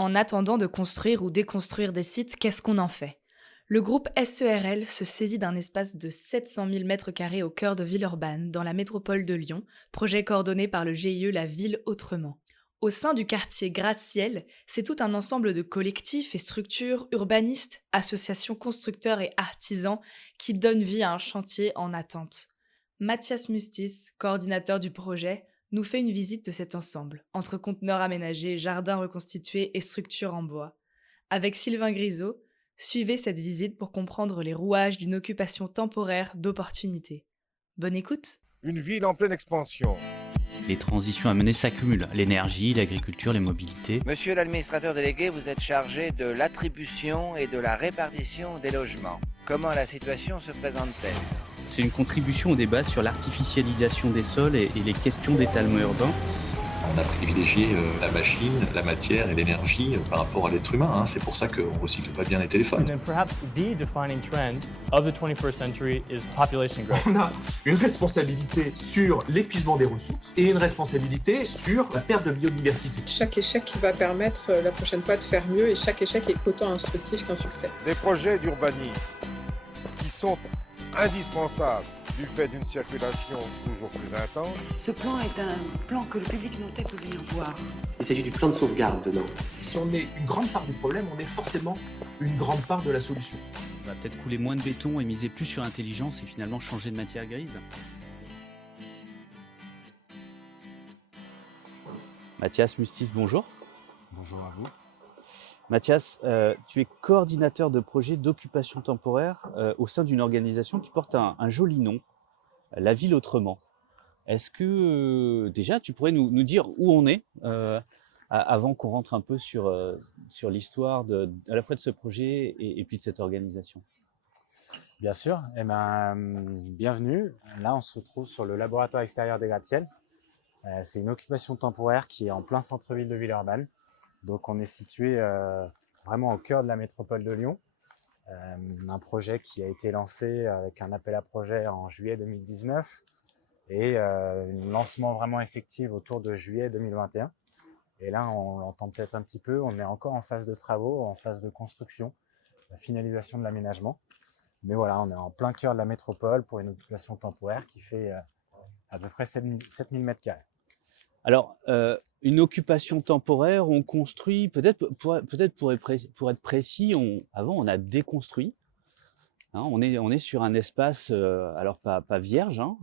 En attendant de construire ou déconstruire des sites, qu'est-ce qu'on en fait? Le groupe SERL se saisit d'un espace de 700 000 m² au cœur de Villeurbanne, dans la métropole de Lyon, projet coordonné par le GIE La Ville Autrement. Au sein du quartier Gratte-Ciel, c'est tout un ensemble de collectifs et structures, urbanistes, associations constructeurs et artisans qui donnent vie à un chantier en attente. Mathias Mustis, coordinateur du projet, nous fait une visite de cet ensemble, entre conteneurs aménagés, jardins reconstitués et structures en bois. Avec Sylvain Grisot, suivez cette visite pour comprendre les rouages d'une occupation temporaire d'opportunités. Bonne écoute! Une ville en pleine expansion. Les transitions à mener s'accumulent, l'énergie, l'agriculture, les mobilités. Monsieur l'administrateur délégué, vous êtes chargé de l'attribution et de la répartition des logements. Comment la situation se présente-t-elle? C'est une contribution au débat sur l'artificialisation des sols et les questions d'étalement urbain. On a privilégié la machine, la matière et l'énergie par rapport à l'être humain. C'est pour ça qu'on ne recycle pas bien les téléphones. And then perhaps the defining trend of the 21st century is population growth. On a une responsabilité sur l'épuisement des ressources et une responsabilité sur la perte de biodiversité. Chaque échec va permettre la prochaine fois de faire mieux et chaque échec est autant instructif qu'un succès. Des projets d'urbanisme qui sont indispensables du fait d'une circulation toujours plus intense. Ce plan est un plan que le public notait peut venir voir. Il s'agit du plan de sauvegarde dedans. Si on est une grande part du problème, on est forcément une grande part de la solution. On va peut-être couler moins de béton et miser plus sur l'intelligence et finalement changer de matière grise. Mathias Mustis, bonjour. Bonjour à vous. Mathias, tu es coordinateur de projet d'occupation temporaire au sein d'une organisation qui porte un joli nom, La Ville Autrement. Est-ce que déjà tu pourrais nous dire où on est avant qu'on rentre un peu sur l'histoire à la fois de ce projet et puis de cette organisation? Bien sûr, bienvenue. Là, on se trouve sur le laboratoire extérieur des gratte-ciel. C'est une occupation temporaire qui est en plein centre-ville de Villeurbanne. Donc on est situé vraiment au cœur de la métropole de Lyon. Un projet qui a été lancé avec un appel à projet en juillet 2019 et un lancement vraiment effectif autour de juillet 2021. Et là, on l'entend peut-être un petit peu, on est encore en phase de travaux, en phase de construction, la finalisation de l'aménagement. Mais voilà, on est en plein cœur de la métropole pour une occupation temporaire qui fait à peu près 7000 m². Alors, une occupation temporaire, on construit, peut-être pour être précis, avant on a déconstruit. Hein, on est sur un espace, alors pas vierge, hein,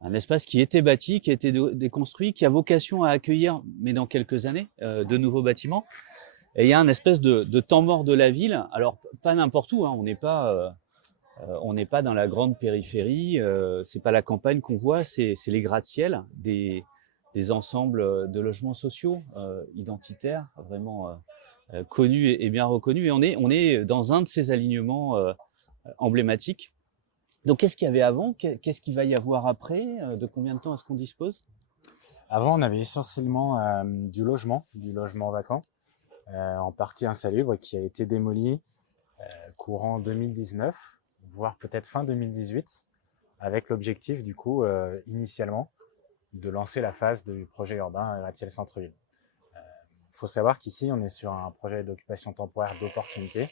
un espace qui était bâti, qui a été déconstruit, qui a vocation à accueillir, mais dans quelques années, de nouveaux bâtiments. Et il y a un espèce de temps mort de la ville, alors pas n'importe où, hein, on n'est pas dans la grande périphérie, c'est pas la campagne qu'on voit, c'est les gratte-ciel, des ensembles de logements sociaux identitaires, vraiment connus et bien reconnus. Et on est dans un de ces alignements emblématiques. Donc, qu'est-ce qu'il y avait avant? Qu'est-ce qu'il va y avoir après? De combien de temps est-ce qu'on dispose? Avant, on avait essentiellement du logement vacant, en partie insalubre, qui a été démoli courant 2019, voire peut-être fin 2018, avec l'objectif, du coup, initialement, de lancer la phase du projet urbain Gratte-Ciel Centre-Ville. Il faut savoir qu'ici, on est sur un projet d'occupation temporaire d'opportunité.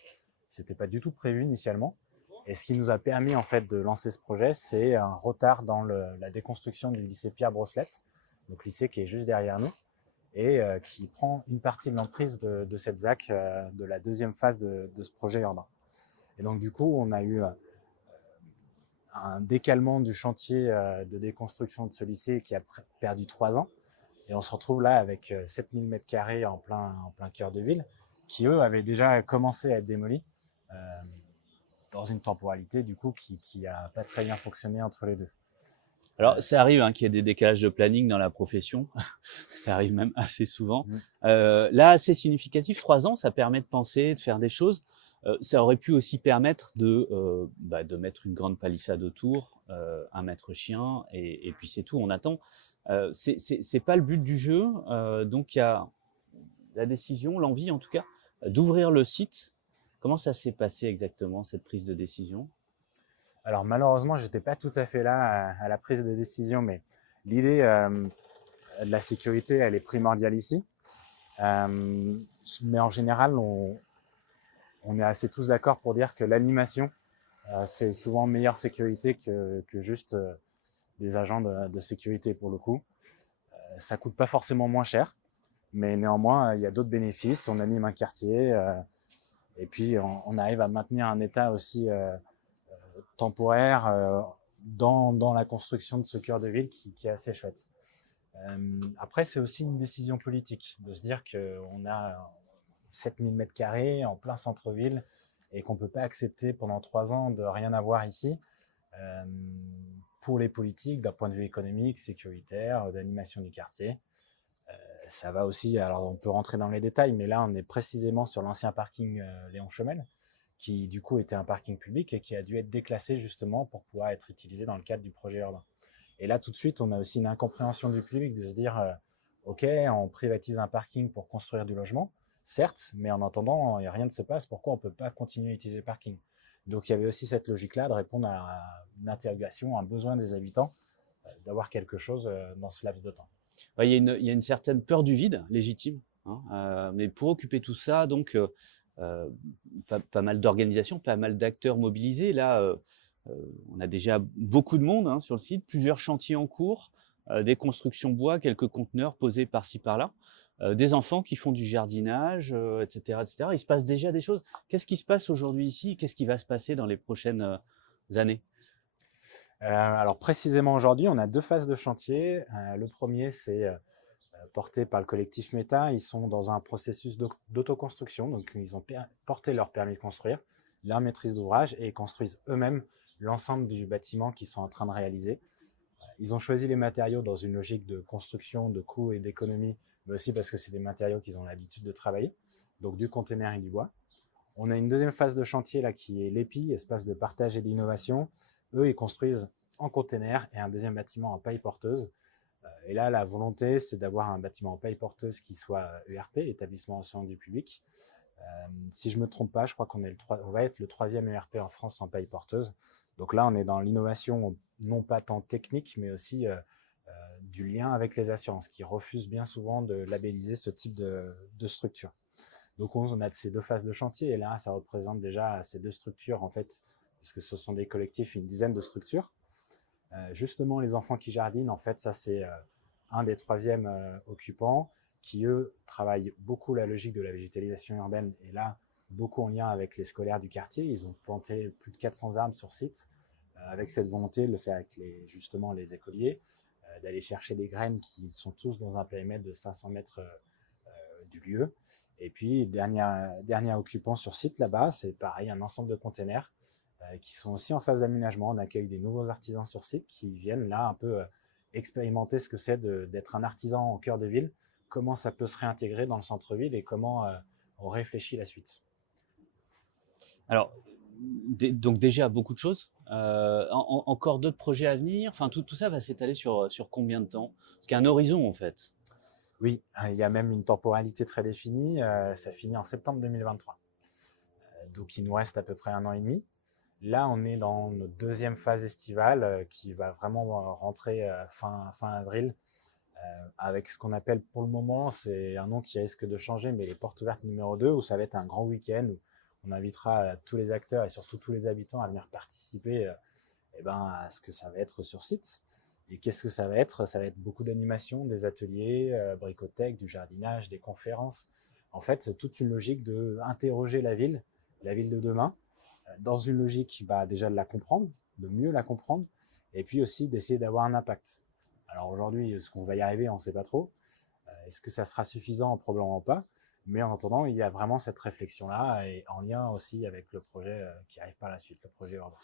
C'était pas du tout prévu initialement. Et ce qui nous a permis en fait de lancer ce projet, c'est un retard dans la déconstruction du lycée Pierre Brosselette, donc lycée qui est juste derrière nous, et qui prend une partie de l'emprise de cette ZAC, de la deuxième phase de ce projet urbain. Et donc du coup, on a eu un décalement du chantier de déconstruction de ce lycée qui a perdu 3 ans. Et on se retrouve là avec 7000 m² en plein cœur de ville, qui eux avaient déjà commencé à être démolis dans une temporalité du coup qui a pas très bien fonctionné entre les deux. Alors, ça arrive qu'il y ait des décalages de planning dans la profession. Ça arrive même assez souvent. Là, assez significatif, 3 ans, ça permet de penser, de faire des choses. Ça aurait pu aussi permettre de mettre une grande palissade autour, un maître chien, et puis c'est tout, on attend. C'est pas le but du jeu. Donc, il y a la décision, l'envie en tout cas, d'ouvrir le site. Comment ça s'est passé exactement, cette prise de décision? Alors malheureusement, j'étais pas tout à fait là à la prise de décision, mais l'idée de la sécurité, elle est primordiale ici. Mais en général, on est assez tous d'accord pour dire que l'animation fait souvent meilleure sécurité que juste des agents de sécurité pour le coup. Ça coûte pas forcément moins cher, mais néanmoins, il y a d'autres bénéfices. On anime un quartier et puis on arrive à maintenir un état aussi temporaire dans la construction de ce cœur de ville qui est assez chouette. Après, c'est aussi une décision politique de se dire qu'on a 7000 mètres carrés en plein centre-ville et qu'on ne peut pas accepter pendant 3 ans de rien avoir ici. Pour les politiques, d'un point de vue économique, sécuritaire, d'animation du quartier. Ça va aussi, alors on peut rentrer dans les détails, mais là on est précisément sur l'ancien parking Léon Chomel, qui du coup était un parking public et qui a dû être déclassé justement pour pouvoir être utilisé dans le cadre du projet urbain. Et là tout de suite on a aussi une incompréhension du public de se dire ok, on privatise un parking pour construire du logement, certes, mais en attendant rien ne se passe, pourquoi on ne peut pas continuer à utiliser le parking? Donc il y avait aussi cette logique-là de répondre à une interrogation, à un besoin des habitants d'avoir quelque chose dans ce laps de temps. Ouais, il y a une certaine peur du vide, légitime, hein, mais pour occuper tout ça, donc pas mal d'organisations, pas mal d'acteurs mobilisés. Là, on a déjà beaucoup de monde hein, sur le site, plusieurs chantiers en cours, des constructions bois, quelques conteneurs posés par-ci par-là, des enfants qui font du jardinage, etc., etc. Il se passe déjà des choses. Qu'est-ce qui se passe aujourd'hui ici? Qu'est-ce qui va se passer dans les prochaines années? Alors précisément aujourd'hui, on a 2 phases de chantier. Le premier, c'est porté par le collectif Meta. Ils sont dans un processus d'autoconstruction, donc ils ont porté leur permis de construire, leur maîtrise d'ouvrage et ils construisent eux-mêmes l'ensemble du bâtiment qu'ils sont en train de réaliser. Ils ont choisi les matériaux dans une logique de construction, de coût et d'économie, mais aussi parce que c'est des matériaux qu'ils ont l'habitude de travailler, donc du container et du bois. On a une deuxième phase de chantier là qui est l'EPI, espace de partage et d'innovation. Eux, ils construisent en container et un deuxième bâtiment en paille porteuse. Et là, la volonté, c'est d'avoir un bâtiment en paille porteuse qui soit ERP, établissement recevant du public. Si je me trompe pas, je crois on va être le 3e ERP en France en paille porteuse. Donc là, on est dans l'innovation, non pas tant technique, mais aussi du lien avec les assurances, qui refusent bien souvent de labelliser ce type de structure. Donc on a ces 2 phases de chantier, et là, ça représente déjà ces 2 structures, en fait, puisque ce sont des collectifs, une dizaine de structures. Justement, les enfants qui jardinent, en fait, ça c'est un des 3e occupants, qui eux travaillent beaucoup la logique de la végétalisation urbaine, et là, beaucoup en lien avec les scolaires du quartier. Ils ont planté plus de 400 arbres sur site, avec cette volonté de le faire avec justement les écoliers, d'aller chercher des graines qui sont tous dans un périmètre de 500 mètres du lieu. Et puis, dernier occupant sur site là-bas, c'est pareil, un ensemble de containers qui sont aussi en phase d'aménagement. On accueille des nouveaux artisans sur site qui viennent là un peu expérimenter ce que c'est d'être un artisan au cœur de ville, comment ça peut se réintégrer dans le centre-ville et comment on réfléchit la suite. Alors, donc déjà beaucoup de choses. Encore d'autres projets à venir. Enfin, tout ça va s'étaler sur combien de temps? Parce qu'il y a un horizon en fait. Oui, il y a même une temporalité très définie. Ça finit en septembre 2023. Donc il nous reste à peu près 1 an et demi. Là, on est dans notre 2e phase estivale qui va vraiment rentrer fin avril avec ce qu'on appelle pour le moment, c'est un nom qui risque de changer, mais les portes ouvertes numéro 2, où ça va être un grand week-end où on invitera tous les acteurs et surtout tous les habitants à venir participer à ce que ça va être sur site. Et qu'est-ce que ça va être? Ça va être beaucoup d'animations, des ateliers, bricothèque, du jardinage, des conférences. En fait, c'est toute une logique de interroger la ville de demain, dans une logique déjà de la comprendre, de mieux la comprendre, et puis aussi d'essayer d'avoir un impact. Alors aujourd'hui, est-ce qu'on va y arriver? On ne sait pas trop. Est-ce que ça sera suffisant? Probablement pas. Mais en attendant, il y a vraiment cette réflexion-là, et en lien aussi avec le projet qui arrive par la suite, le projet urbain.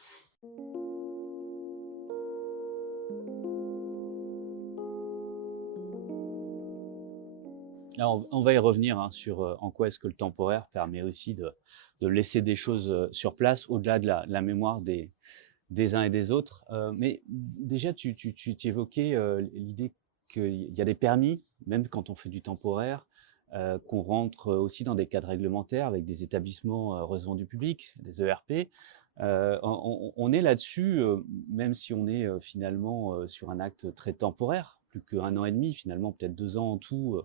Alors, on va y revenir hein, sur en quoi est-ce que le temporaire permet aussi de laisser des choses sur place, au-delà de la mémoire des uns et des autres. Mais déjà, tu évoquais l'idée qu'il y a des permis, même quand on fait du temporaire, qu'on rentre aussi dans des cadres réglementaires avec des établissements recevant du public, des ERP. On est là-dessus, même si on est finalement sur un acte très temporaire, plus qu'1 an et demi, finalement peut-être 2 ans en tout,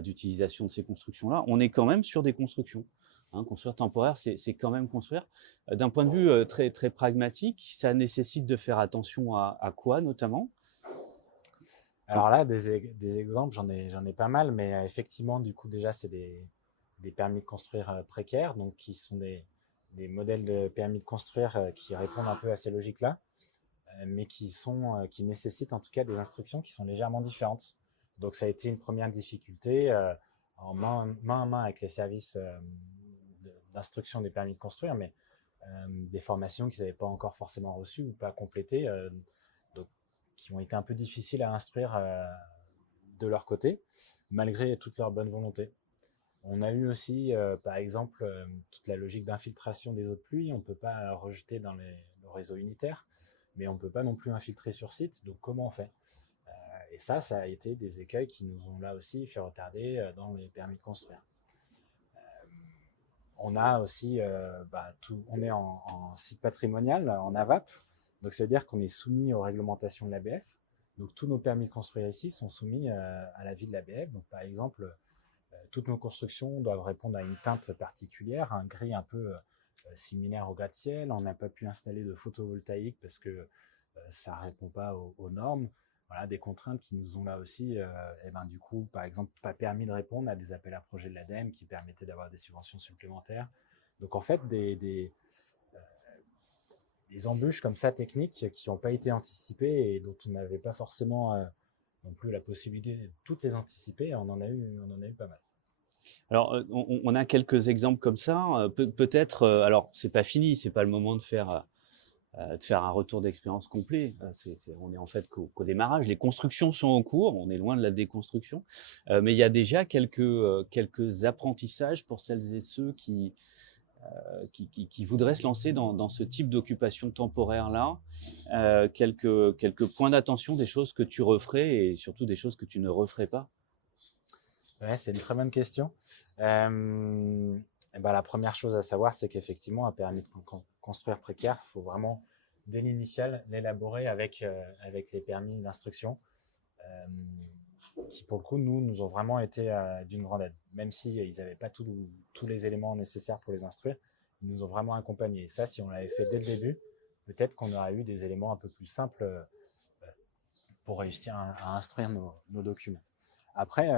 d'utilisation de ces constructions-là, on est quand même sur des constructions. Hein, construire temporaire, c'est quand même construire. D'un point de vue très, très pragmatique, ça nécessite de faire attention à quoi notamment? Alors là, des exemples, j'en ai pas mal, mais effectivement, du coup, déjà, c'est des permis de construire précaires, donc qui sont des modèles de permis de construire qui répondent un peu à ces logiques-là, mais qui nécessitent en tout cas des instructions qui sont légèrement différentes. Donc ça a été une première difficulté en main à main avec les services d'instruction des permis de construire, mais des formations qu'ils n'avaient pas encore forcément reçues ou pas complétées, donc qui ont été un peu difficiles à instruire de leur côté, malgré toute leur bonne volonté. On a eu aussi, par exemple, toute la logique d'infiltration des eaux de pluie. On ne peut pas rejeter dans le réseau unitaire, mais on ne peut pas non plus infiltrer sur site. Donc, comment on fait? Et ça a été des écueils qui nous ont là aussi fait retarder dans les permis de construire. On a aussi, on est en site patrimonial, en AVAP. Donc, ça veut dire qu'on est soumis aux réglementations de l'ABF. Donc, tous nos permis de construire ici sont soumis à l'avis de l'ABF. Donc, par exemple, toutes nos constructions doivent répondre à une teinte particulière, un gris un peu similaire au gratte-ciel. On n'a pas pu installer de photovoltaïque parce que ça ne répond pas aux normes. Voilà, des contraintes qui nous ont là aussi, du coup, par exemple, pas permis de répondre à des appels à projets de l'ADEME qui permettaient d'avoir des subventions supplémentaires. Donc en fait, des embûches comme ça techniques qui n'ont pas été anticipées et dont on n'avait pas forcément non plus la possibilité de toutes les anticiper, on en a eu pas mal. Alors, on a quelques exemples comme ça. Peut-être, alors c'est pas fini, c'est pas le moment de faire un retour d'expérience complet. On est en fait qu'au démarrage. Les constructions sont en cours, on est loin de la déconstruction, mais il y a déjà quelques apprentissages pour celles et ceux qui voudraient se lancer dans ce type d'occupation temporaire-là. Quelques points d'attention, des choses que tu referais et surtout des choses que tu ne referais pas. Ouais, c'est une très bonne question. La première chose à savoir, c'est qu'effectivement, un permis de construire précaire, il faut vraiment, dès l'initial, l'élaborer avec les permis d'instruction, qui, pour le coup, nous ont vraiment été d'une grande aide. Même s'ils n'avaient pas tous les éléments nécessaires pour les instruire, ils nous ont vraiment accompagnés. Et ça, si on l'avait fait dès le début, peut-être qu'on aurait eu des éléments un peu plus simples pour réussir à instruire nos documents. Après,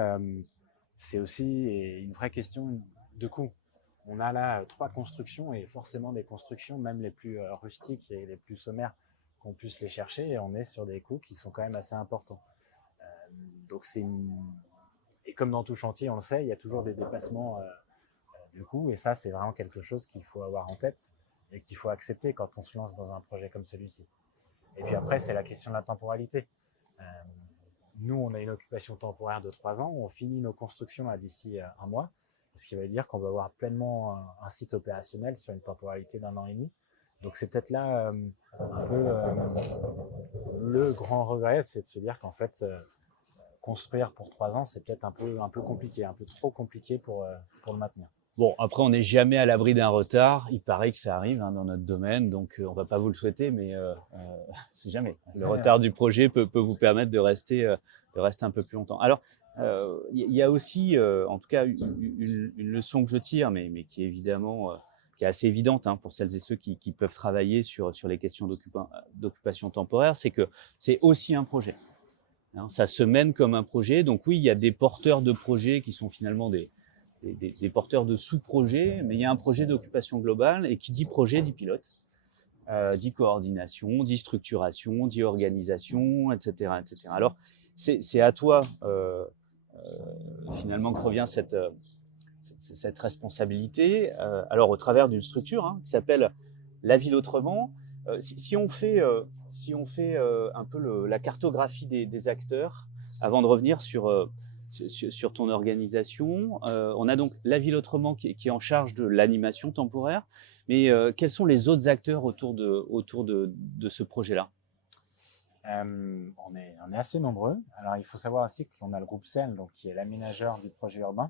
c'est aussi une vraie question de coût. On a là 3 constructions et forcément des constructions, même les plus rustiques et les plus sommaires, qu'on puisse les chercher, et on est sur des coûts qui sont quand même assez importants. Donc et comme dans tout chantier, on le sait, il y a toujours des dépassements de coûts, et ça, c'est vraiment quelque chose qu'il faut avoir en tête et qu'il faut accepter quand on se lance dans un projet comme celui-ci. Et puis après, c'est la question de la temporalité. Nous, on a une occupation temporaire de 3 ans, on finit nos constructions d'ici 1 mois, ce qui veut dire qu'on va avoir pleinement un site opérationnel sur une temporalité d'1 an et demi. Donc c'est peut-être là un peu le grand regret, c'est de se dire qu'en fait, construire pour 3 ans, c'est peut-être un peu compliqué, un peu trop compliqué pour le maintenir. Bon, après, on n'est jamais à l'abri d'un retard. Il paraît que ça arrive dans notre domaine, donc on ne va pas vous le souhaiter, mais c'est jamais. Le retard du projet peut vous permettre de rester un peu plus longtemps. Alors, il y a aussi, en tout cas, une leçon que je tire, mais qui est évidemment qui est assez évidente pour celles et ceux qui peuvent travailler sur les questions d'occupation temporaire, c'est que c'est aussi un projet. Ça se mène comme un projet. Donc oui, il y a des porteurs de projets qui sont finalement des porteurs de sous-projets, mais il y a un projet d'occupation globale, et qui dit projet dit pilote, dit coordination, dit structuration, dit organisation, etc. etc. Alors, c'est à toi, finalement, que revient cette responsabilité, alors au travers d'une structure qui s'appelle La Ville Autrement. Si on fait un peu la cartographie des acteurs, avant de revenir sur ton organisation, on a donc La Ville Autrement qui est en charge de l'animation temporaire, mais quels sont les autres acteurs autour de ce projet-là? On est assez nombreux. Alors il faut savoir aussi qu'on a le groupe CEL, donc qui est l'aménageur du projet urbain,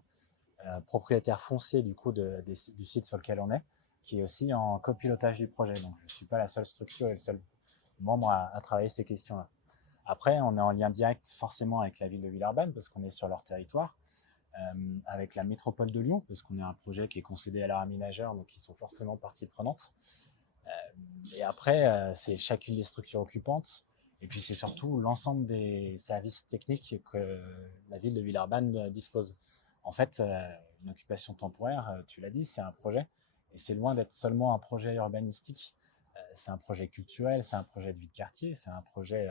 propriétaire foncier du coup du site sur lequel on est, qui est aussi en copilotage du projet. Donc je ne suis pas la seule structure et le seul membre à travailler ces questions-là. Après, on est en lien direct forcément avec la ville de Villeurbanne parce qu'on est sur leur territoire. avec la métropole de Lyon, parce qu'on est un projet qui est concédé à leurs aménageurs, donc ils sont forcément partie prenante. Et après, c'est chacune des structures occupantes, et puis c'est surtout l'ensemble des services techniques que la ville de Villeurbanne dispose. En fait, une occupation temporaire, tu l'as dit, c'est un projet, et c'est loin d'être seulement un projet urbanistique. C'est un projet culturel, c'est un projet de vie de quartier, c'est un projet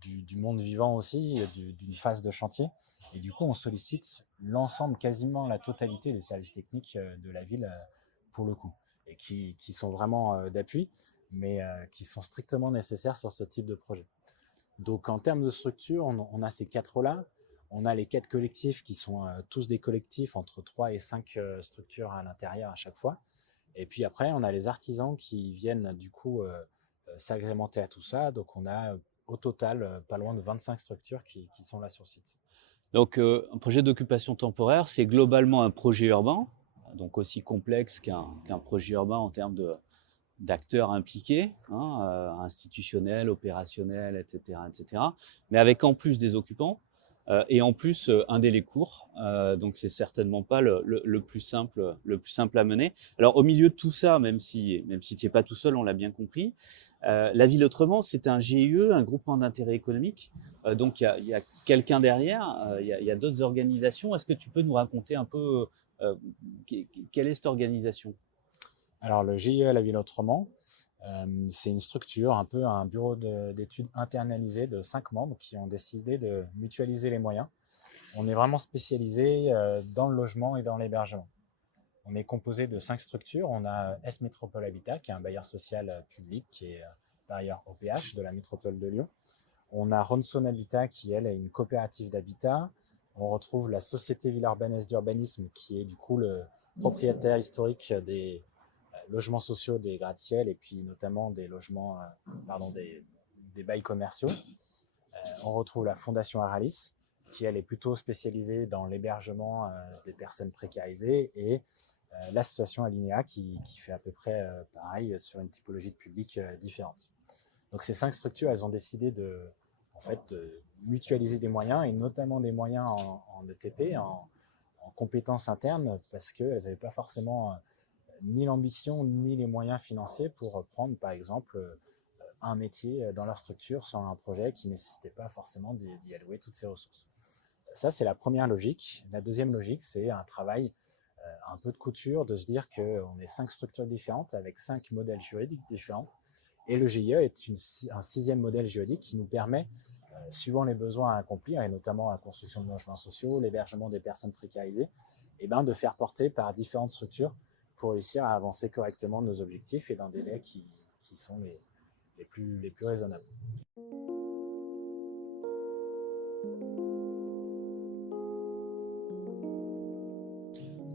du monde vivant aussi, d'une phase de chantier. Et du coup, on sollicite l'ensemble, quasiment la totalité des services techniques de la ville pour le coup, et qui sont vraiment d'appui, mais qui sont strictement nécessaires sur ce type de projet. Donc en termes de structure, on a ces quatre-là. On a les 4 collectifs qui sont tous des collectifs entre 3 et 5 structures à l'intérieur à chaque fois. Et puis après, on a les artisans qui viennent du coup s'agrémenter à tout ça. Donc on a au total pas loin de 25 structures qui sont là sur site. Donc un projet d'occupation temporaire, c'est globalement un projet urbain, donc aussi complexe qu'un projet urbain en termes d'acteurs impliqués, institutionnels, opérationnels, etc., etc., mais avec en plus des occupants et en plus un délai court. Donc c'est certainement pas le plus simple à mener. Alors au milieu de tout ça, même si tu n'es pas tout seul, on l'a bien compris, la Ville Autrement, c'est un GIE, un groupement d'intérêt économique. Donc il y a quelqu'un derrière, il y a d'autres organisations. Est-ce que tu peux nous raconter un peu quelle est cette organisation ? Alors le GIE La Ville Autrement, c'est une structure, un peu un bureau d'études internalisé de 5 membres qui ont décidé de mutualiser les moyens. On est vraiment spécialisé dans le logement et dans l'hébergement. On est composé de 5 structures. On a S Métropole Habitat, qui est un bailleur social public, qui est par ailleurs OPH de la métropole de Lyon. On a Ronson Habitat, qui elle est une coopérative d'habitat. On retrouve la Société Villeurbannaise d'urbanisme, qui est du coup le propriétaire historique des logements sociaux des gratte-ciel et puis notamment des logements, des bails commerciaux. On retrouve la Fondation Aralis, qui elle est plutôt spécialisée dans l'hébergement des personnes précarisées, et l'association Alinea qui fait à peu près pareil sur une typologie de public différente. Donc ces 5 structures, elles ont décidé de mutualiser des moyens, et notamment des moyens en ETP, en compétences internes, parce qu'elles n'avaient pas forcément ni l'ambition ni les moyens financiers pour prendre par exemple un métier dans leur structure sur un projet qui ne nécessitait pas forcément d'y allouer toutes ces ressources. Ça, c'est la première logique. La deuxième logique, c'est un travail un peu de couture, de se dire qu'on est 5 structures différentes avec 5 modèles juridiques différents. Et le GIE est un 6e modèle juridique qui nous permet, suivant les besoins à accomplir, et notamment la construction de logements sociaux, l'hébergement des personnes précarisées, de faire porter par différentes structures pour réussir à avancer correctement nos objectifs et dans des délais qui sont les plus raisonnables.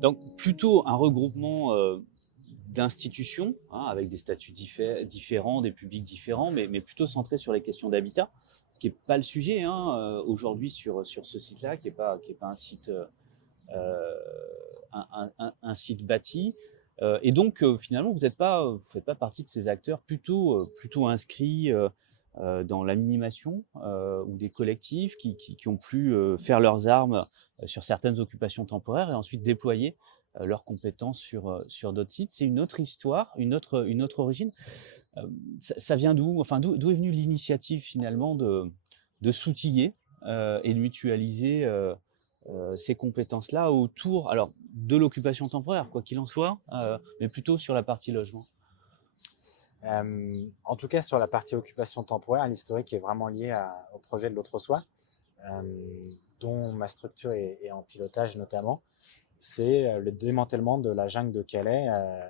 Donc plutôt un regroupement d'institutions, avec des statuts différents, des publics différents, mais plutôt centré sur les questions d'habitat, ce qui n'est pas le sujet aujourd'hui sur ce site-là, qui est pas un site un site bâti. Et donc finalement vous faites pas partie de ces acteurs plutôt inscrits dans l'animation ou des collectifs qui ont pu faire leurs armes sur certaines occupations temporaires et ensuite déployer leurs compétences sur d'autres sites. C'est une autre histoire, une autre origine. Ça vient d'où ? Enfin, d'où est venue l'initiative finalement de s'outiller et de mutualiser ces compétences-là autour de l'occupation temporaire, quoi qu'il en soit, mais plutôt sur la partie logement. En tout cas, sur la partie occupation temporaire, l'historique est vraiment lié au projet de l'autre soi, dont ma structure est en pilotage notamment. C'est le démantèlement de la jungle de Calais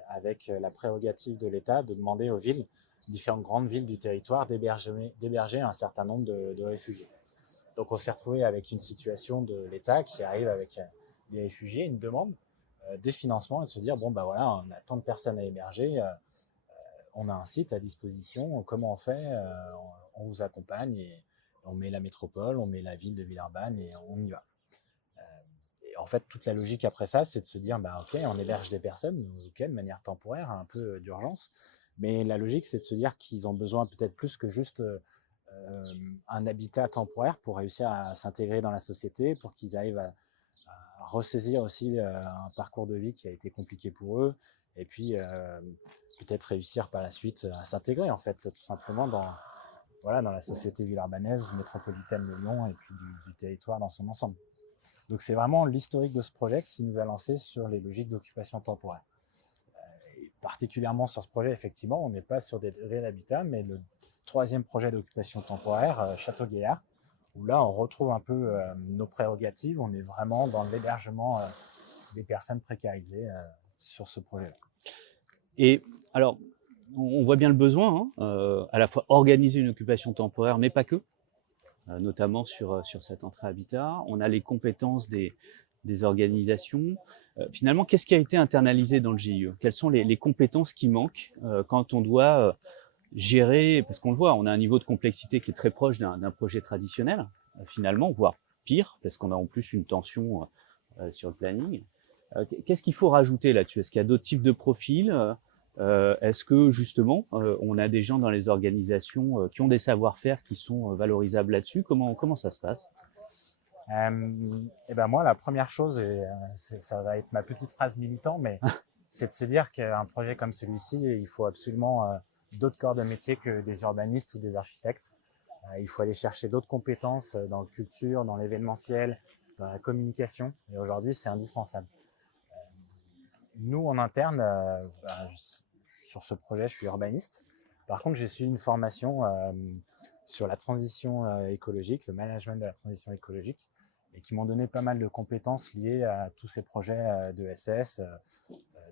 avec la prérogative de l'État de demander aux villes, différentes grandes villes du territoire, d'héberger un certain nombre de réfugiés. Donc on s'est retrouvé avec une situation de l'État qui arrive avec des réfugiés, une demande, des financements, et de se dire, bon ben voilà, on a tant de personnes à héberger, on a un site à disposition, comment on fait ? On vous accompagne, et on met la métropole, on met la ville de Villeurbanne, et on y va. Et en fait, toute la logique après ça, c'est de se dire, ok, on héberge des personnes, de manière temporaire, un peu d'urgence, mais la logique, c'est de se dire qu'ils ont besoin peut-être plus que juste un habitat temporaire pour réussir à s'intégrer dans la société, pour qu'ils arrivent ressaisir aussi un parcours de vie qui a été compliqué pour eux, et puis peut-être réussir par la suite à s'intégrer en fait, tout simplement dans la société villeurbannaise, métropolitaine de Lyon, et puis du territoire dans son ensemble. Donc c'est vraiment l'historique de ce projet qui nous a lancé sur les logiques d'occupation temporaire. Et particulièrement sur ce projet, effectivement, on n'est pas sur des réels habitats, mais le 3e projet d'occupation temporaire, Château-Gaillard, où là on retrouve un peu nos prérogatives, on est vraiment dans l'hébergement des personnes précarisées sur ce projet-là. Et alors, on voit bien le besoin, à la fois organiser une occupation temporaire, mais pas que, notamment sur cette entrée habitat. On a les compétences des organisations. Finalement, qu'est-ce qui a été internalisé dans le GIE? Quelles sont les compétences qui manquent quand on doit gérer, parce qu'on le voit, on a un niveau de complexité qui est très proche d'un projet traditionnel, finalement, voire pire, parce qu'on a en plus une tension sur le planning. Qu'est-ce qu'il faut rajouter là-dessus? Est-ce qu'il y a d'autres types de profils? Est-ce que justement, on a des gens dans les organisations qui ont des savoir-faire qui sont valorisables là-dessus? Comment ça se passe? Et ben moi, la première chose, et ça va être ma petite phrase militant, mais c'est de se dire qu'un projet comme celui-ci, il faut absolument d'autres corps de métier que des urbanistes ou des architectes. Il faut aller chercher d'autres compétences dans la culture, dans l'événementiel, dans la communication, et aujourd'hui, c'est indispensable. Nous, en interne, sur ce projet, je suis urbaniste. Par contre, j'ai suivi une formation sur la transition écologique, le management de la transition écologique, et qui m'ont donné pas mal de compétences liées à tous ces projets de SS,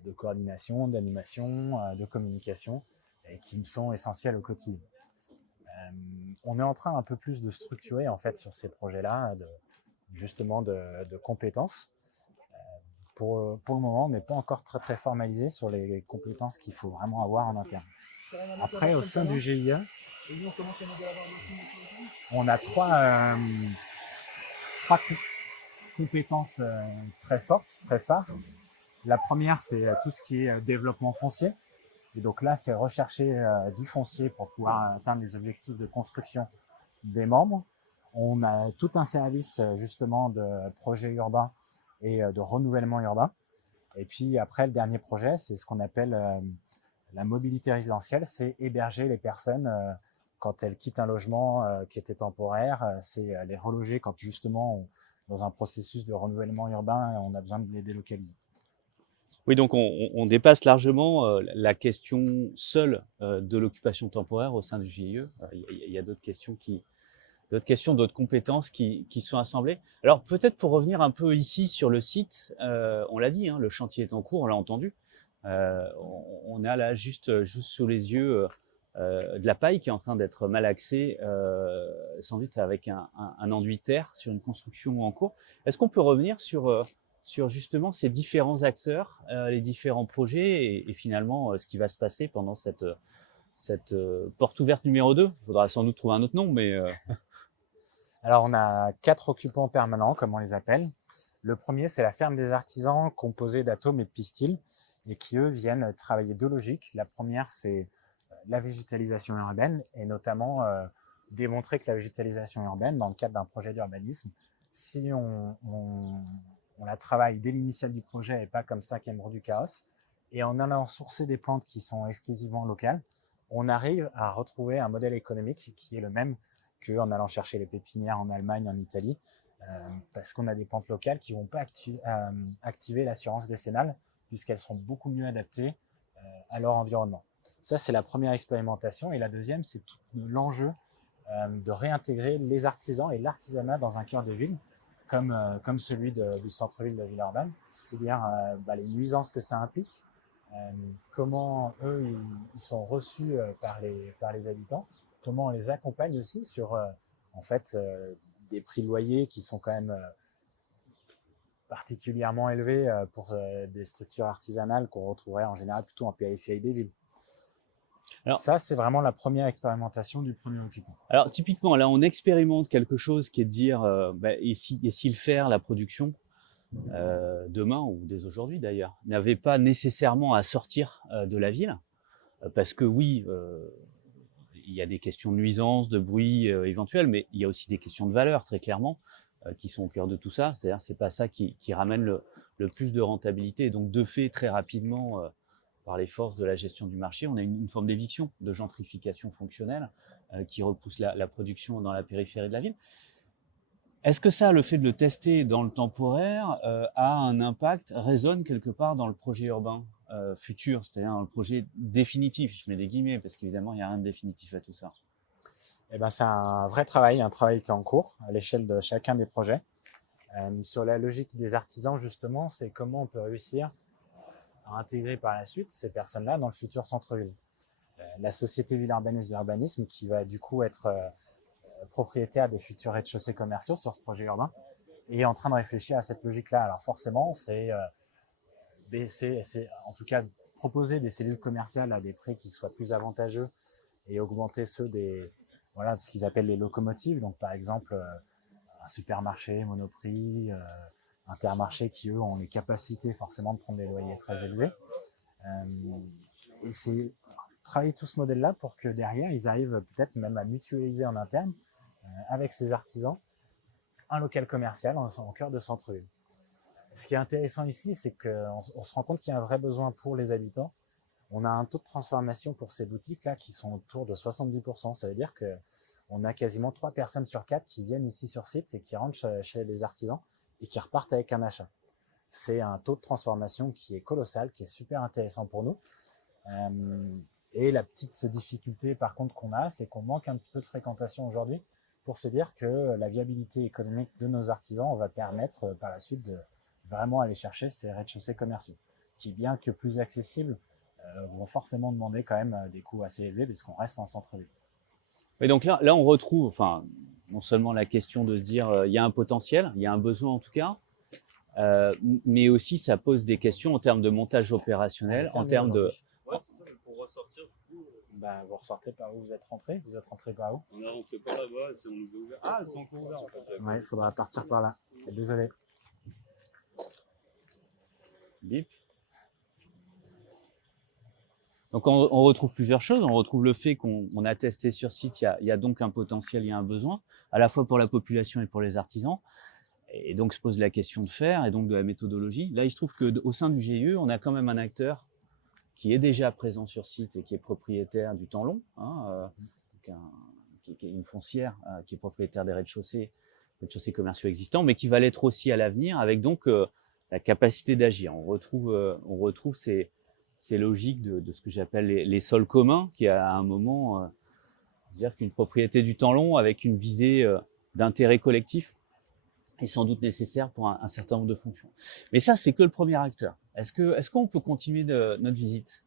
de coordination, d'animation, de communication, et qui me sont essentiels au quotidien. On est en train un peu plus de structurer en fait sur ces projets-là, justement de compétences. Pour le moment, on n'est pas encore très formalisé sur les compétences qu'il faut vraiment avoir en interne. Après, au sein du GIE, on a trois compétences très fortes, très phares. La première, c'est tout ce qui est développement foncier. Et donc là, c'est rechercher du foncier pour pouvoir atteindre les objectifs de construction des membres. On a tout un service justement de projets urbains et de renouvellement urbain. Et puis après, le dernier projet, c'est ce qu'on appelle la mobilité résidentielle, c'est héberger les personnes quand elles quittent un logement qui était temporaire, c'est les reloger quand justement, dans un processus de renouvellement urbain, on a besoin de les délocaliser. Oui, donc on dépasse largement la question seule de l'occupation temporaire au sein du GIE. Il y a d'autres questions d'autres compétences qui sont assemblées. Alors peut-être pour revenir un peu ici sur le site, on l'a dit, le chantier est en cours, on l'a entendu. On a là juste sous les yeux de la paille qui est en train d'être malaxée, sans doute avec un enduit de terre sur une construction en cours. Est-ce qu'on peut revenir sur justement ces différents acteurs, les différents projets et finalement ce qui va se passer pendant cette porte ouverte numéro 2? Il faudra sans doute trouver un autre nom, mais... Alors, on a 4 occupants permanents, comme on les appelle. Le premier, c'est la ferme des artisans, composée d'atomes et de pistils, et qui, eux, viennent travailler 2 logiques. La première, c'est la végétalisation urbaine, et notamment démontrer que la végétalisation urbaine, dans le cadre d'un projet d'urbanisme, si on la travaille dès l'initiale du projet et pas comme ça qu'il y a du chaos, et en allant sourcer des plantes qui sont exclusivement locales, on arrive à retrouver un modèle économique qui est le même qu'en allant chercher les pépinières en Allemagne, en Italie, parce qu'on a des plantes locales qui ne vont pas activer l'assurance décennale, puisqu'elles seront beaucoup mieux adaptées à leur environnement. Ça, c'est la première expérimentation. Et la deuxième, c'est tout l'enjeu de réintégrer les artisans et l'artisanat dans un cœur de ville, comme celui du centre-ville de Villeurbanne, c'est-à-dire les nuisances que ça implique, comment eux, ils sont reçus par les habitants, comment on les accompagne aussi sur des prix de loyer qui sont quand même particulièrement élevés pour des structures artisanales qu'on retrouverait en général plutôt en périphérie des villes. Alors, ça, c'est vraiment la première expérimentation du premier occupant. Alors typiquement, là, on expérimente quelque chose qui est de dire et si le faire, la production, demain ou dès aujourd'hui d'ailleurs, n'avait pas nécessairement à sortir de la ville, parce que oui, il y a des questions de nuisance, de bruit éventuel, mais il y a aussi des questions de valeur, très clairement. qui sont au cœur de tout ça. C'est-à-dire c'est pas ça qui ramène le plus de rentabilité. Et donc de fait, très rapidement, par les forces de la gestion du marché, on a une forme d'éviction, de gentrification fonctionnelle qui repousse la production dans la périphérie de la ville. Est-ce que ça, le fait de le tester dans le temporaire, a un impact, résonne quelque part dans le projet urbain futur, c'est-à-dire dans le projet définitif? Je mets des guillemets parce qu'évidemment, il n'y a rien de définitif à tout ça. Eh ben, c'est un vrai travail, un travail qui est en cours à l'échelle de chacun des projets. Sur la logique des artisans, justement, c'est comment on peut réussir à intégrer par la suite ces personnes-là dans le futur centre-ville. La société Villeurbanne d'urbanisme, qui va du coup être propriétaire des futurs rez-de-chaussée commerciaux sur ce projet urbain, est en train de réfléchir à cette logique-là. Alors forcément, c'est en tout cas proposer des cellules commerciales à des prix qui soient plus avantageux et augmenter ceux des ce qu'ils appellent les locomotives. Donc par exemple un supermarché, Monoprix, Intermarché qui eux ont les capacités forcément de prendre des loyers très élevés. Et c'est travailler tout ce modèle-là pour que derrière ils arrivent peut-être même à mutualiser en interne avec ces artisans un local commercial en cœur de centre-ville. Ce qui est intéressant ici, c'est qu'on se rend compte qu'il y a un vrai besoin pour les habitants. On a un taux de transformation pour ces boutiques-là qui sont autour de 70%. Ça veut dire qu'on a quasiment 3 personnes sur 4 qui viennent ici sur site et qui rentrent chez les artisans et qui repartent avec un achat. C'est un taux de transformation qui est colossal, qui est super intéressant pour nous. Et la petite difficulté par contre qu'on a, c'est qu'on manque un petit peu de fréquentation aujourd'hui pour se dire que la viabilité économique de nos artisans va permettre par la suite de vraiment aller chercher ces rez-de-chaussée commerciaux, qui bien que plus accessibles, vont forcément demander quand même des coûts assez élevés parce qu'on reste en centre-ville. Et donc là on retrouve, enfin, non seulement la question de se dire il y a un potentiel, il y a un besoin en tout cas, mais aussi ça pose des questions en termes de montage opérationnel, en termes de... Ouais, c'est ça, mais pour ressortir, du coup... Vous ressortez par où vous êtes rentré? Vous êtes rentré par où? On est rentré par là-bas, on nous a ouvert. Ah, c'est encore ouvert en fait. Ouais, il faudra partir par là. Désolé. Bip. Donc on retrouve plusieurs choses. On retrouve le fait qu'on a testé sur site, il y a donc un potentiel, il y a un besoin, à la fois pour la population et pour les artisans. Et donc se pose la question de faire et donc de la méthodologie. Là, il se trouve qu'au sein du GIE, on a quand même un acteur qui est déjà présent sur site et qui est propriétaire du temps long, qui est une foncière qui est propriétaire des rez-de-chaussée commerciaux existants, mais qui va l'être aussi à l'avenir avec donc la capacité d'agir. On retrouve ces logiques de ce que j'appelle les sols communs, qui à un moment dire qu'une propriété du temps long avec une visée d'intérêt collectif est sans doute nécessaire pour un certain nombre de fonctions. Mais ça, c'est que le premier acteur. Est-ce qu'on peut continuer notre visite?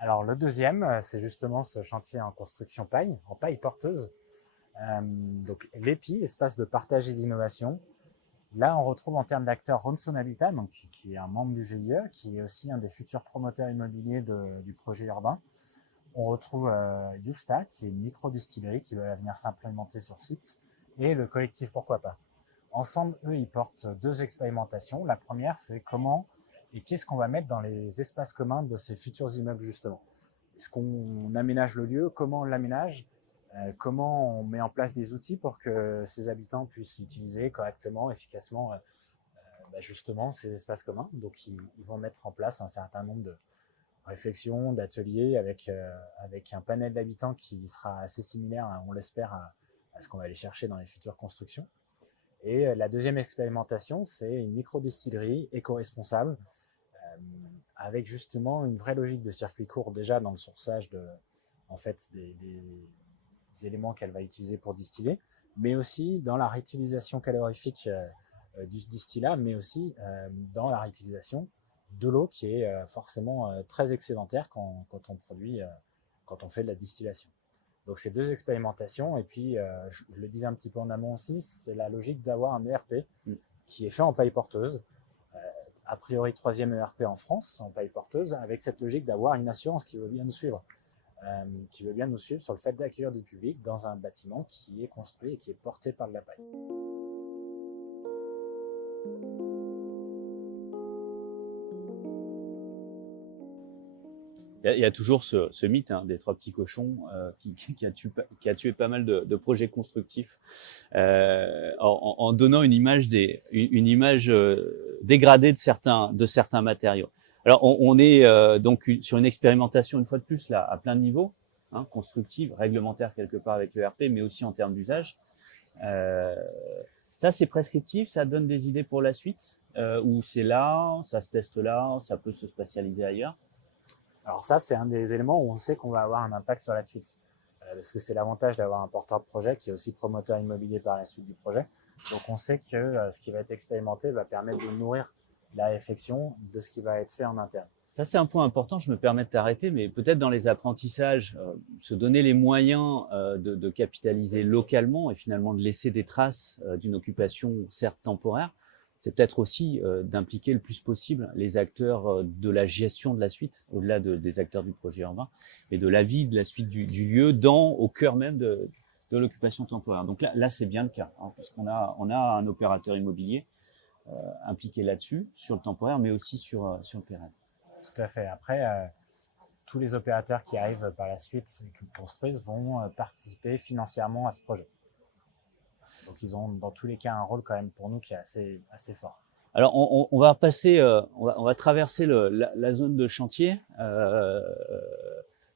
Alors le deuxième, c'est justement ce chantier en construction paille, en paille porteuse. Donc l'EPI, espace de partage et d'innovation. Là, on retrouve en termes d'acteurs Ronson Habitat, donc, qui est un membre du GIE, qui est aussi un des futurs promoteurs immobiliers du projet urbain. On retrouve Justa, qui est une micro-distillerie qui va venir s'implémenter sur site, et le collectif Pourquoi pas. Ensemble, eux, ils portent 2 expérimentations. La première, c'est comment et qu'est-ce qu'on va mettre dans les espaces communs de ces futurs immeubles, justement. Est-ce qu'on aménage le lieu? Comment on l'aménage? Comment on met en place des outils pour que ces habitants puissent utiliser correctement, efficacement, justement, ces espaces communs. Donc, ils vont mettre en place un certain nombre de réflexions, d'ateliers avec un panel d'habitants qui sera assez similaire, on l'espère, à ce qu'on va aller chercher dans les futures constructions. Et la deuxième expérimentation, c'est une micro-distillerie éco-responsable avec justement une vraie logique de circuit court déjà dans le sourçage des éléments qu'elle va utiliser pour distiller, mais aussi dans la réutilisation calorifique du distillat, mais aussi dans la réutilisation de l'eau qui est forcément très excédentaire quand on fait de la distillation. Donc c'est 2 expérimentations, et puis je le disais un petit peu en amont aussi, c'est la logique d'avoir un ERP qui est fait en paille porteuse, a priori 3e ERP en France en paille porteuse, avec cette logique d'avoir une assurance qui veut bien nous suivre, sur le fait d'accueillir du public dans un bâtiment qui est construit et qui est porté par de la paille. Il y a toujours ce mythe des 3 petits cochons qui a tué pas mal de projets constructifs en donnant une image dégradée de certains matériaux. Alors on est donc sur une expérimentation une fois de plus là à plein de niveaux, constructive, réglementaire quelque part avec le RP, mais aussi en termes d'usage. Ça c'est prescriptif, ça donne des idées pour la suite, ou c'est là, ça se teste là, ça peut se spatialiser ailleurs. Alors ça, c'est un des éléments où on sait qu'on va avoir un impact sur la suite. Parce que c'est l'avantage d'avoir un porteur de projet qui est aussi promoteur immobilier par la suite du projet. Donc on sait que ce qui va être expérimenté va permettre de nourrir la réflexion de ce qui va être fait en interne. Ça, c'est un point important, je me permets de t'arrêter, mais peut-être dans les apprentissages, se donner les moyens de capitaliser localement et finalement de laisser des traces d'une occupation certes temporaire, c'est peut-être aussi d'impliquer le plus possible les acteurs de la gestion de la suite, au-delà des acteurs du projet urbain, et de la vie de la suite du lieu au cœur même de l'occupation temporaire. Donc là c'est bien le cas, puisqu'on a un opérateur immobilier impliqué là-dessus, sur le temporaire, mais aussi sur le pérenne. Tout à fait. Après, tous les opérateurs qui arrivent par la suite et qui construisent vont participer financièrement à ce projet. Donc ils ont dans tous les cas un rôle quand même pour nous qui est assez fort. Alors on va passer, on va traverser la zone de chantier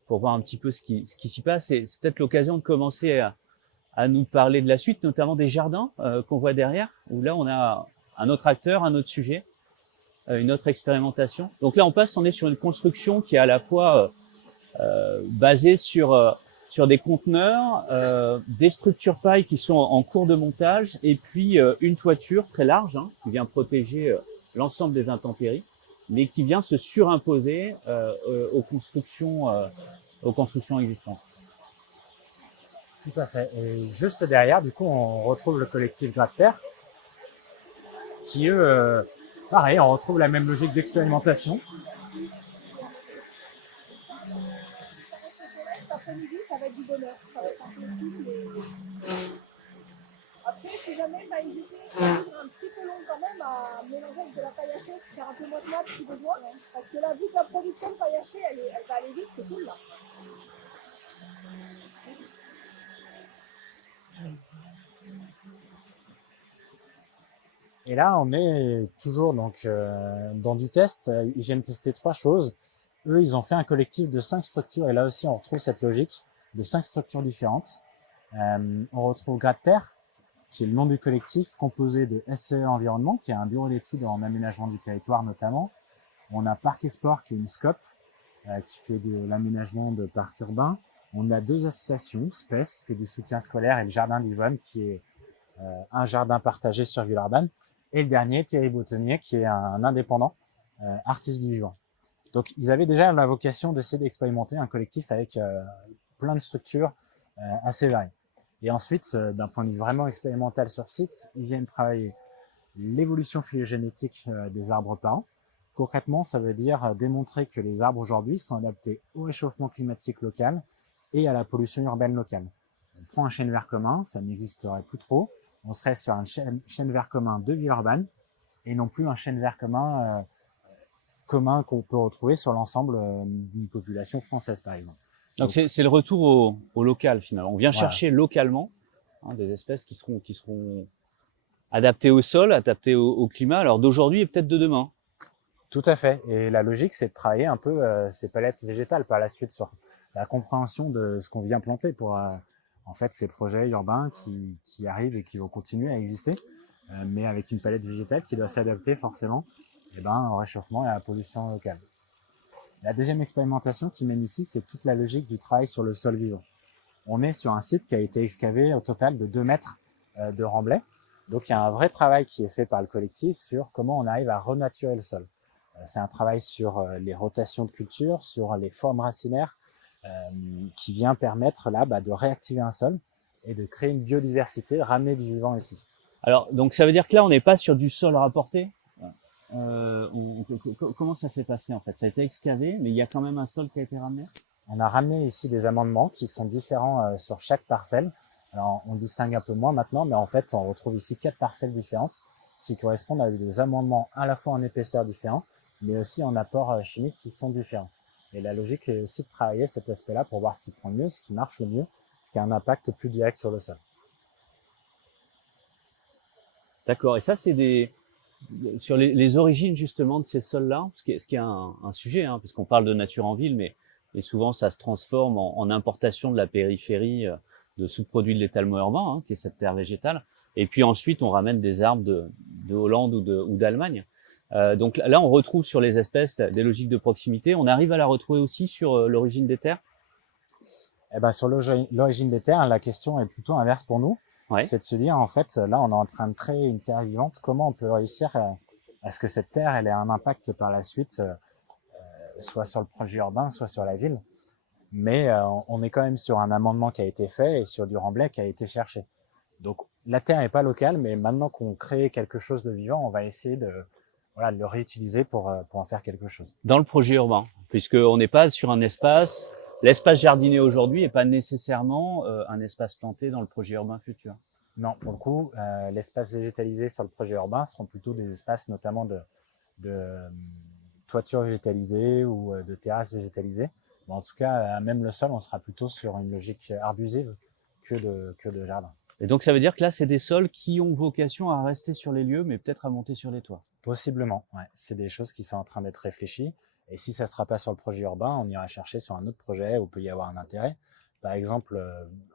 pour voir un petit peu ce qui s'y passe. C'est peut-être l'occasion de commencer à nous parler de la suite, notamment des jardins qu'on voit derrière, où là on a un autre acteur, un autre sujet, une autre expérimentation. Donc là on est sur une construction qui est à la fois basée sur des conteneurs, des structures paille qui sont en cours de montage, et puis une toiture très large qui vient protéger l'ensemble des intempéries, mais qui vient se surimposer aux constructions existantes. Tout à fait. Et juste derrière, du coup, on retrouve le collectif Gratte-Terre, qui eux, pareil, on retrouve la même logique d'expérimentation. Ça va être du bonheur, ça va être impossible. Après, si jamais ils étaient un petit peu longs quand même à mélanger avec de la paille hachée, faire un peu moins de maths si besoin, parce que là, vu que la production de paille hachée, elle va aller vite, c'est cool là. Et là, on est toujours donc dans du test. Ils viennent tester 3 choses. Eux, ils ont fait un collectif de 5 structures, et là aussi, on retrouve cette logique de 5 structures différentes. On retrouve Gratte-Terre, qui est le nom du collectif, composé de SCE Environnement, qui est un bureau d'études en aménagement du territoire notamment. On a Parc et Sport, qui est une SCOP, qui fait de l'aménagement de parcs urbains. On a 2 associations, SPES, qui fait du soutien scolaire, et le Jardin d'Yvonne, qui est un jardin partagé sur Villeurbanne. Et le dernier, Thierry Boutonnier, qui est un indépendant, artiste du vivant. Donc, ils avaient déjà la vocation d'essayer d'expérimenter un collectif avec plein de structures assez variées. Et ensuite, d'un point de vue vraiment expérimental sur site, ils viennent travailler l'évolution phylogénétique des arbres par an. Concrètement, ça veut dire démontrer que les arbres aujourd'hui sont adaptés au réchauffement climatique local et à la pollution urbaine locale. On prend un chêne vert commun, ça n'existerait plus trop. On serait sur un chêne vert commun de Villeurbanne et non plus un chêne vert commun qu'on peut retrouver sur l'ensemble d'une population française, par exemple. Donc c'est le retour au local finalement. On vient chercher localement des espèces qui seront adaptées au sol, adaptées au climat, alors d'aujourd'hui et peut-être de demain. Tout à fait. Et la logique, c'est de travailler un peu ces palettes végétales par la suite sur la compréhension de ce qu'on vient planter pour en fait ces projets urbains qui arrivent et qui vont continuer à exister, mais avec une palette végétale qui doit s'adapter forcément au réchauffement et à la pollution locale. La deuxième expérimentation qui mène ici, c'est toute la logique du travail sur le sol vivant. On est sur un site qui a été excavé au total de 2 mètres de remblai. Donc il y a un vrai travail qui est fait par le collectif sur comment on arrive à renaturer le sol. C'est un travail sur les rotations de culture, sur les formes racinaires, qui vient permettre là de réactiver un sol et de créer une biodiversité, ramener du vivant ici. Alors donc ça veut dire que là on n'est pas sur du sol rapporté. Comment ça s'est passé en fait? Ça a été excavé, mais il y a quand même un sol qui a été ramené? On a ramené ici des amendements qui sont différents sur chaque parcelle. Alors on distingue un peu moins maintenant, mais en fait on retrouve ici 4 parcelles différentes qui correspondent à des amendements à la fois en épaisseur différents, mais aussi en apports chimiques qui sont différents. Et la logique est aussi de travailler cet aspect-là pour voir ce qui prend le mieux, ce qui marche le mieux, ce qui a un impact plus direct sur le sol. D'accord. Et ça, c'est sur les origines justement de ces sols-là, ce qui est un sujet, hein, parce qu'on parle de nature en ville, mais souvent ça se transforme en importation de la périphérie de sous-produits de l'étalement urbain, hein, qui est cette terre végétale. Et puis ensuite, on ramène des arbres de Hollande ou d'Allemagne. Donc là, on retrouve sur les espèces des logiques de proximité. On arrive à la retrouver aussi sur l'origine des terres. Eh ben, sur l'origine des terres, la question est plutôt inverse pour nous. Ouais. C'est de se dire, en fait, là, on est en train de créer une terre vivante. Comment on peut réussir à ce que cette terre, elle ait un impact par la suite, soit sur le projet urbain, soit sur la ville. Mais on est quand même sur un amendement qui a été fait et sur du remblai qui a été cherché. Donc, la terre n'est pas locale, mais maintenant qu'on crée quelque chose de vivant, on va essayer de le réutiliser pour en faire quelque chose. Dans le projet urbain, puisqu'on n'est pas sur un espace... L'espace jardiné aujourd'hui n'est pas nécessairement un espace planté dans le projet urbain futur. Non, pour le coup, l'espace végétalisé sur le projet urbain seront plutôt des espaces notamment de toitures végétalisées ou de terrasses végétalisées. Bon, en tout cas, même le sol, on sera plutôt sur une logique arbusive que de jardin. Et donc ça veut dire que là, c'est des sols qui ont vocation à rester sur les lieux, mais peut-être à monter sur les toits. Possiblement, ouais. C'est des choses qui sont en train d'être réfléchies. Et si ça ne sera pas sur le projet urbain, on ira chercher sur un autre projet où il peut y avoir un intérêt. Par exemple,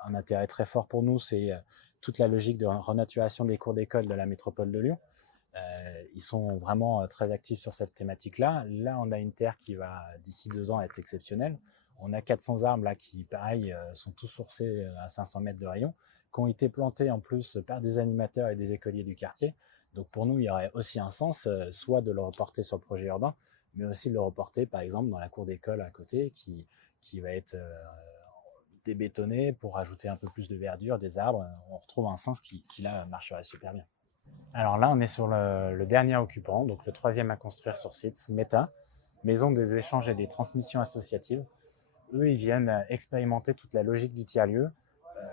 un intérêt très fort pour nous, c'est toute la logique de renaturation des cours d'école de la métropole de Lyon. Ils sont vraiment très actifs sur cette thématique-là. Là, on a une terre qui va, d'ici 2 ans, être exceptionnelle. On a 400 arbres là qui, pareil, sont tous sourcés à 500 mètres de rayon, qui ont été plantés en plus par des animateurs et des écoliers du quartier. Donc pour nous, il y aurait aussi un sens, soit de le reporter sur le projet urbain, mais aussi de le reporter, par exemple, dans la cour d'école à côté, qui va être débétonné pour rajouter un peu plus de verdure, des arbres. On retrouve un sens qui là, marcherait super bien. Alors là, on est sur le dernier occupant, donc le 3e à construire sur site, Meta, Maison des échanges et des transmissions associatives. Eux, ils viennent expérimenter toute la logique du tiers-lieu,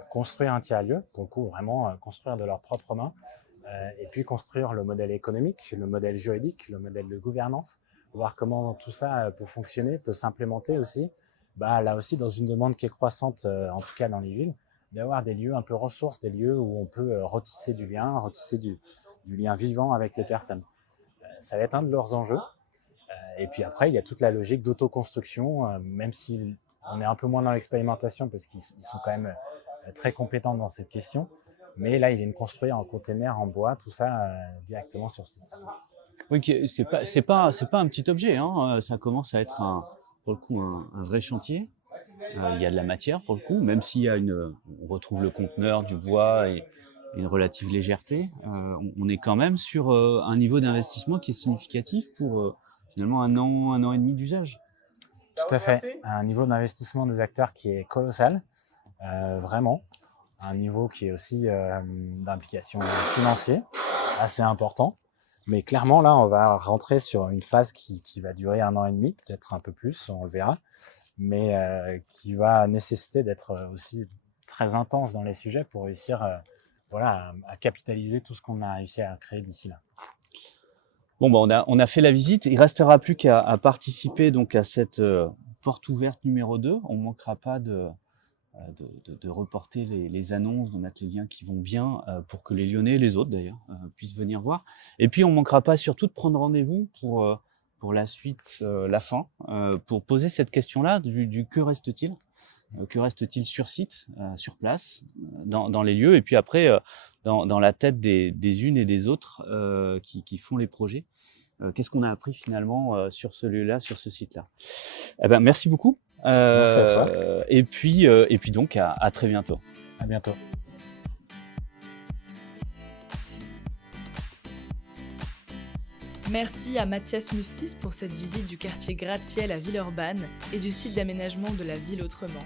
construire un tiers-lieu, pour le coup, vraiment construire de leurs propres mains, et puis construire le modèle économique, le modèle juridique, le modèle de gouvernance, voir comment tout ça peut fonctionner, peut s'implémenter aussi. Là aussi, dans une demande qui est croissante, en tout cas dans les villes, d'avoir des lieux un peu ressources, des lieux où on peut retisser du lien, retisser du lien vivant avec les personnes. Ça va être un de leurs enjeux. Et puis après, il y a toute la logique d'autoconstruction, même si on est un peu moins dans l'expérimentation parce qu'ils sont quand même très compétents dans cette question. Mais là, ils viennent construire en container, en bois, tout ça directement sur site. Oui, c'est pas un petit objet, hein. Ça commence à être pour le coup un vrai chantier. Il y a de la matière pour le coup, même s'il y a on retrouve le conteneur, du bois et une relative légèreté. On est quand même sur un niveau d'investissement qui est significatif pour finalement un an et demi d'usage. Tout à fait. Un niveau d'investissement des acteurs qui est colossal, vraiment. Un niveau qui est aussi d'implication financière assez important. Mais clairement, là, on va rentrer sur une phase qui va durer 1 an et demi, peut-être un peu plus, on le verra, mais qui va nécessiter d'être aussi très intense dans les sujets pour réussir à capitaliser tout ce qu'on a réussi à créer d'ici là. Bon, on a fait la visite. Il ne restera plus qu'à participer donc à cette porte ouverte numéro 2. On ne manquera pas de reporter les annonces, de mettre les liens qui vont bien pour que les Lyonnais, les autres d'ailleurs, puissent venir voir. Et puis on ne manquera pas surtout de prendre rendez-vous pour la suite, la fin, pour poser cette question-là du que reste-t-il ? Que reste-t-il sur site, sur place, dans les lieux, et puis après dans la tête des unes et des autres qui font les projets. Qu'est-ce qu'on a appris finalement sur ce lieu-là, sur ce site-là ? Merci beaucoup. Merci à toi. Et puis donc à très bientôt. À bientôt. Merci à Mathias Mustis pour cette visite du quartier gratte-ciel à Villeurbanne et du site d'aménagement de la ville autrement.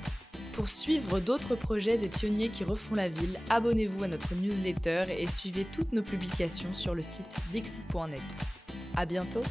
Pour suivre d'autres projets et pionniers qui refont la ville, abonnez-vous à notre newsletter et suivez toutes nos publications sur le site dixit.net. À bientôt.